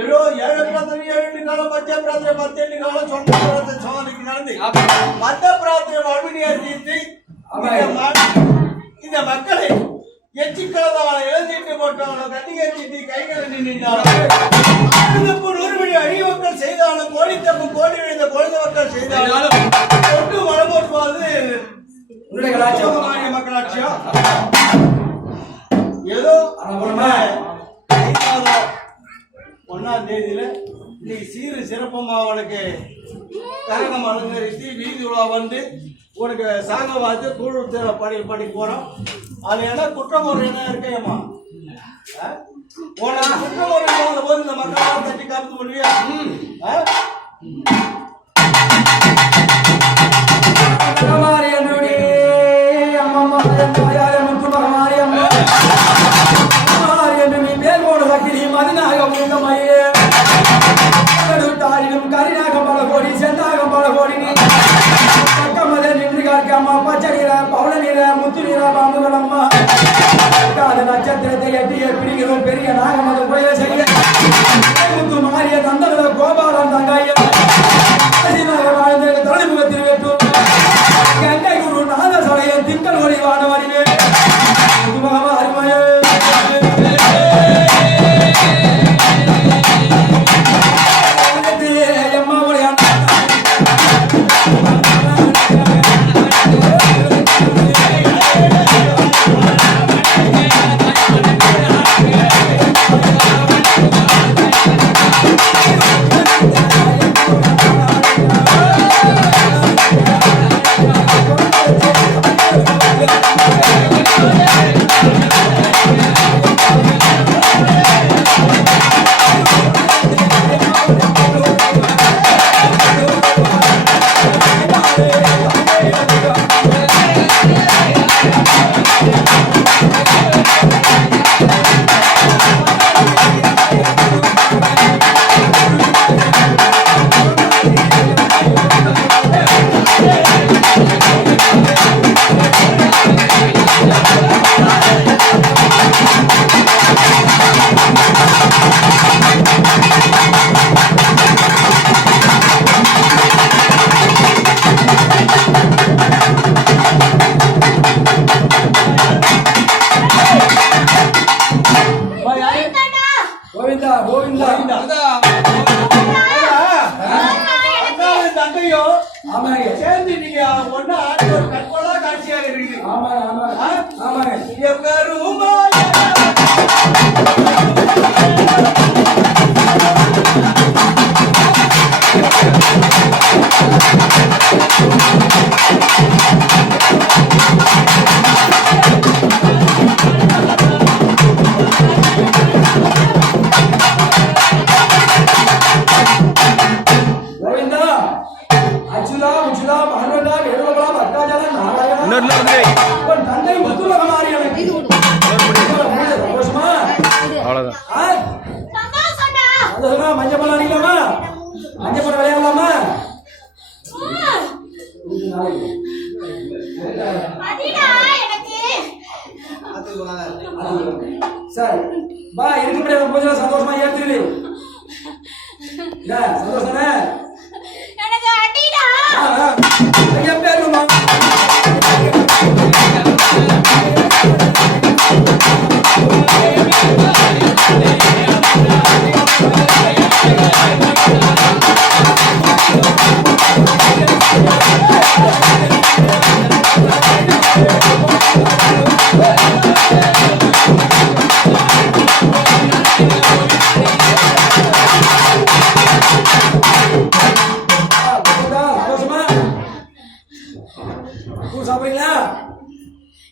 ఏడో ఏడు ప్రాంతం ఏడు కాలం మధ్య ప్రాంతం పద్దెనిమిది కాలం సొంత ప్రాంతం సోదరికి நடந்து மத்த பிரார்த்தனை மறுபடியும் தீர்த்து இந்த மக்களை எச்சிக்கலதான எழுதிட்டு போட்டவன கட்டி கட்டிட்டு கைகளை நின்றாலும் நூறுபடி அடிமக்கள் செய்தாலும் கோழி தப்பு கோழி விழுந்த குழந்தை மக்கள் செய்தாலும் தொட்டு மனம் போட்டுவாது மக்களாட்சியம் ஏதோ தை மாதம் ஒன்னாம் தேதியில இன்னைக்கு சீரு சிறப்பமா அவனுக்கு கரகம் அலங்கரித்து வீதி உலா வந்து உனக்கு சாங்க பார்த்து கூழ் பாடி பாடி போறோம். அது என்ன குற்றம் ஒரு என்ன இருக்கேம்மா? உனக்கு குற்றம் ஒரு இல்லாத போது இந்த மக்கள் தட்டி காத்து பண்ணுவியா ஆ? மகமாரி என்னுடைய அம்மம்மா அம்மா மகமாரி என்று நீ and I am Achyuta உச்சுதா பகவதா வேணுகோபாலா பக்தாஜாலா Narayana. உன் தந்தை முத்துமகமாரி எனக்கு சந்தோஷமா? அவ்வளவுதான். மஞ்சள் பழம் அடிக்கலாமா? மஞ்சள் பழம் விளையாடலாமா? சரி. பா இருக்கப்படியா பூஜை சந்தோஷமா ஏத்துக்குது சந்தோஷம் ஐயா பேருமா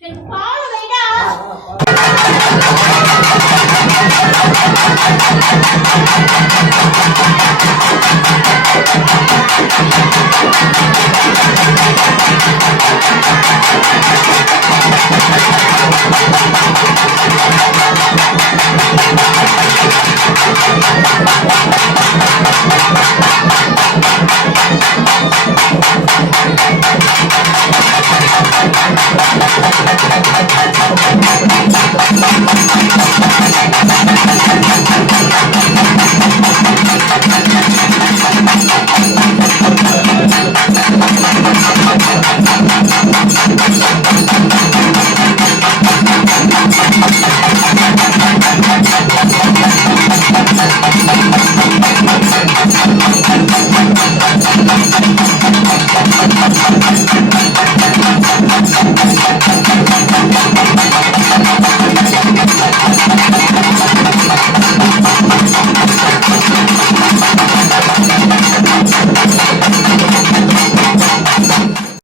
பால் வைடா. ஆ